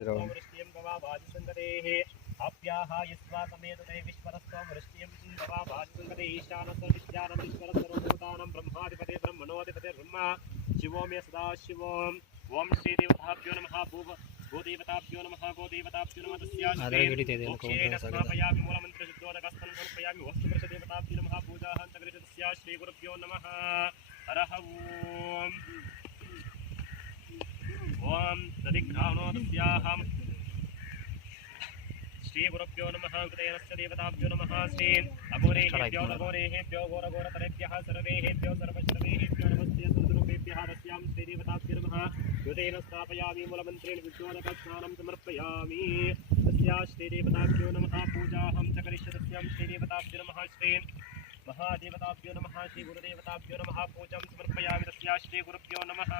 वृष्टियं गवाभाजिसङ्गतेः अप्याः यस्वा समेतते विश्वरस्त्वं वृष्टियं गवाभाजिसङ्गते ईशानस्व विद्यानं विश्वरस्वरूपभूतानं ब्रह्माधिपते ब्रह्मणोऽधिपते ब्रह्मा शिवो मे सदा शिवोम् ॐ श्रीदेवताभ्यो नमः भूदेवताभ्यो नमः गोदेवताभ्यो नमः तस्याश्रीमोक्षेण स्नापयामि मूलमन्त्रशुद्धोदकस्थं समर्पयामि वस्तुपुरुषदेवताभ्यो नमः पूजाहं चक्रिष तस्या श्रीगुरुभ्यो नमः हरः ओम तदिग्रहणो तस्याहं श्रीगुरुभ्यो नमः कृतेनश्च देवताभ्यो नमः श्री अघोरेभ्यो अघोरेभ्यो घोरघोरतरेभ्यः सर्वेभ्यो सर्वश्रवेभ्यो नमस्ते सद्रूपेभ्यः तस्यां श्रीदेवताभ्यो नमः कृतेन स्थापयामि मूलमन्त्रेण विद्योदकस्नानं समर्पयामि तस्या श्रीदेवताभ्यो नमः पूजाहं च करिष्ये तस्यां श्रीदेवताभ्यो नमः श्री महादेवताभ्यो नमः श्रीगुरुदेवताभ्यो नमः पूजां समर्पयामि तस्या श्रीगुरुभ्यो नमः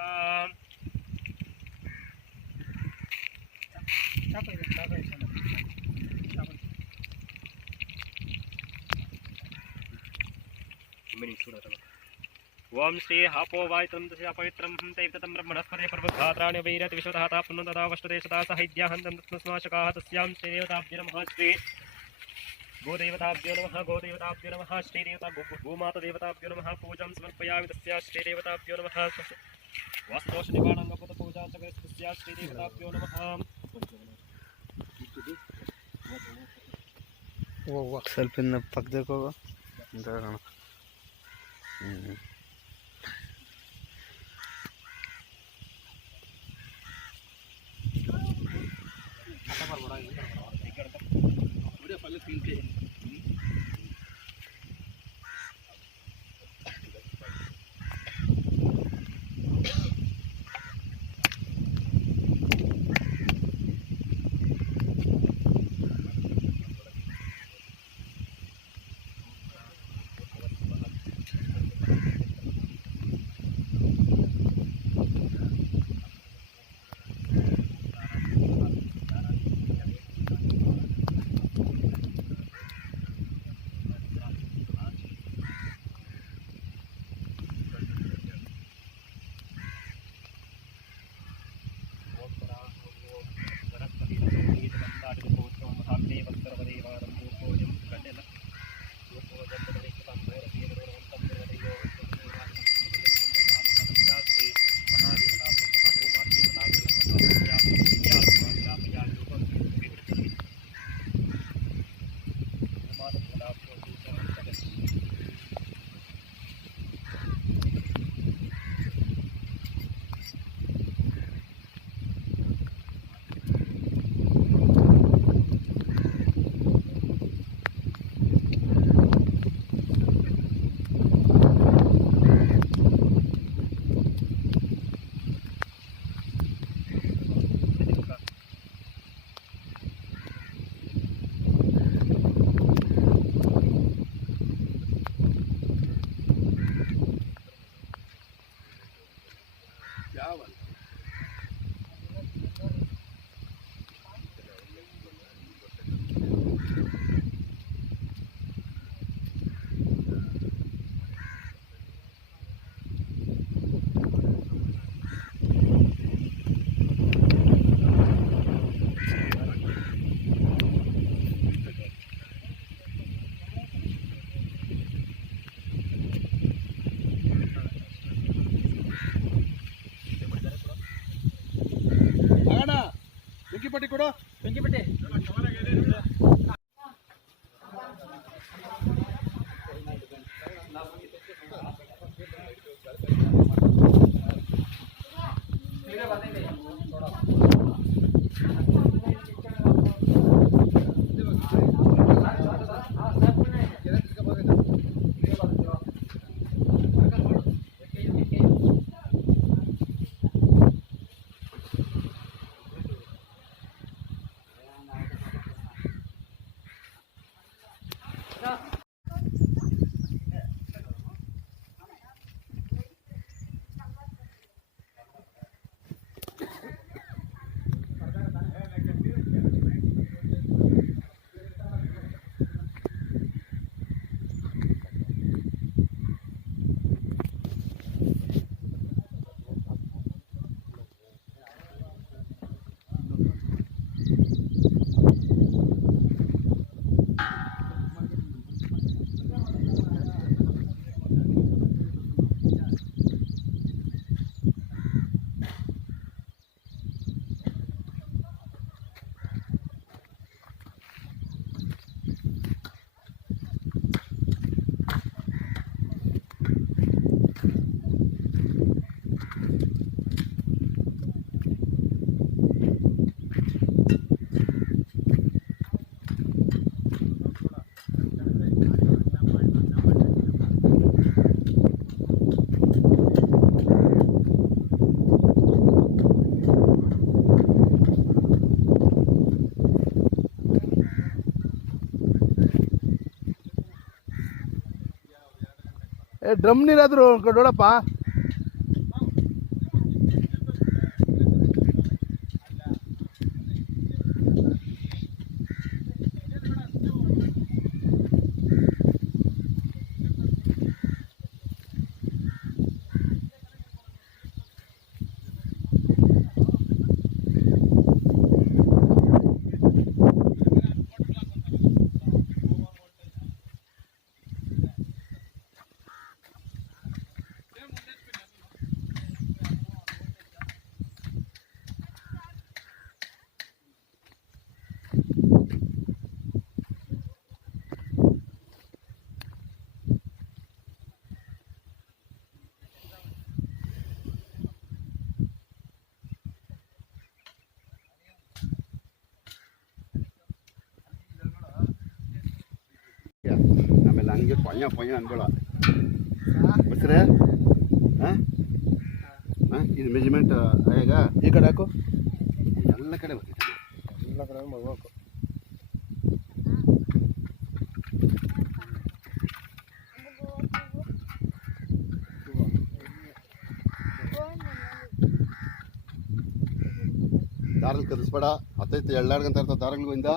ओम श्री हापो वायतं तस्य पवित्रं तैततं ब्रह्मणस्पते प्रभुधात्राणि वैरति विश्वधाता पुनः वष्टदेशता साहित्याहन्तं तस्माशकाः तस्यां श्रीदेवताभ्यो नमः श्री गोदेवताभ्यो नमः गोदेवताभ्यो नमः श्रीदेवता भूमातदेवताभ्यो नमः पूजां समर्पयामि तस्या श्रीदेवताभ्यो नमः वास्तोषनिवारणपूजा च तस्या श्रीदेवताभ्यो नमः ಸ್ವಲ್ಪ ಇನ್ನು ಪಕ್ಕದಕ್ಕೆ ಹೋಗೋ ಬೆಂಕಿಪಟ್ಟಿ ಕೊಡು ಬೆಂಕಿಪಟ್ಟಿ ಡ್ರಮ್ ನೀರಾದರೂ ನೋಡಪ್ಪ. ಆಮೇಲೆ ಹಂಗೆ ಪೊಯ್ಯ ಅನ್ಬೇಡ ಬಸ್ರೆ. ಹಾಂ ಹಾಂ, ಇದು ಮೆಜರ್ಮೆಂಟ್ ಈಗ ಈ ಕಡೆ ಹಾಕು. ಎಲ್ಲ ಕಡೆ ಬರ್ತಿದೆ, ಎಲ್ಲ ಕಡೆ ಮಾಡ್ಬೇಕು. ದಾರಲ್ಲಿ ಕಲಿಸ್ಬೇಡ, ಹತ್ತೈತೆ ಎಳ್ಳಾಡು ಗಂಟೆ ಇರ್ತದೆ ದಾರಗಳಿಂದ.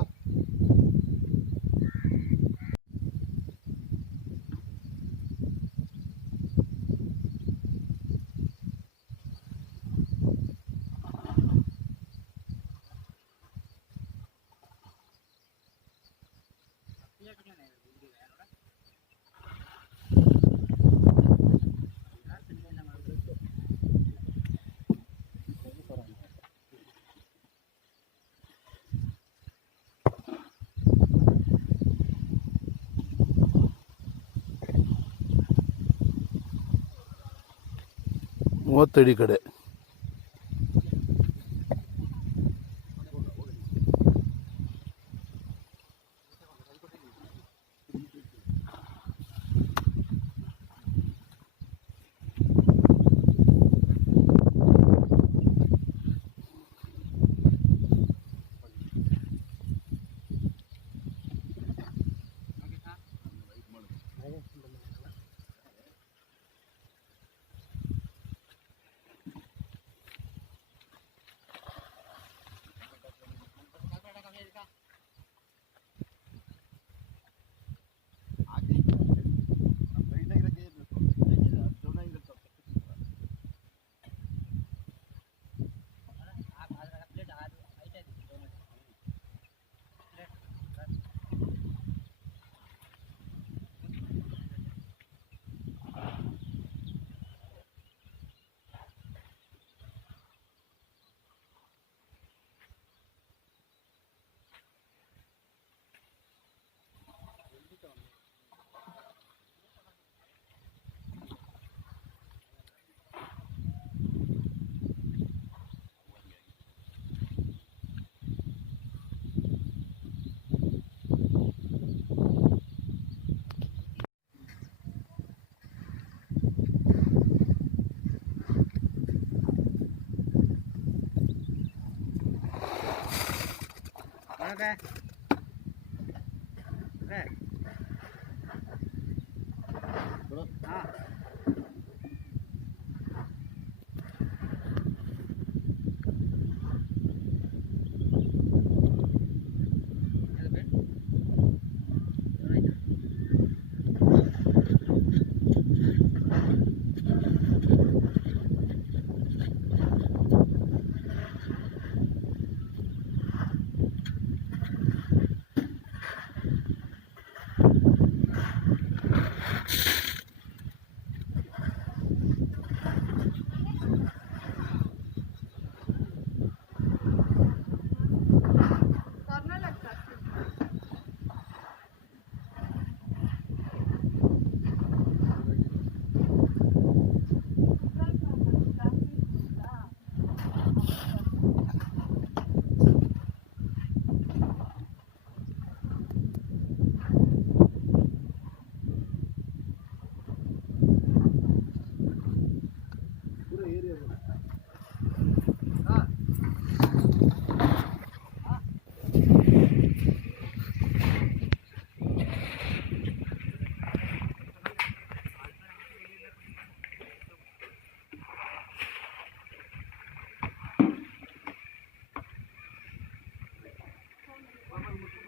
ಮೂವತ್ತಡಿ ಕಡೆ ಮಾಮೂಲಿ ಮುಟ್ಟು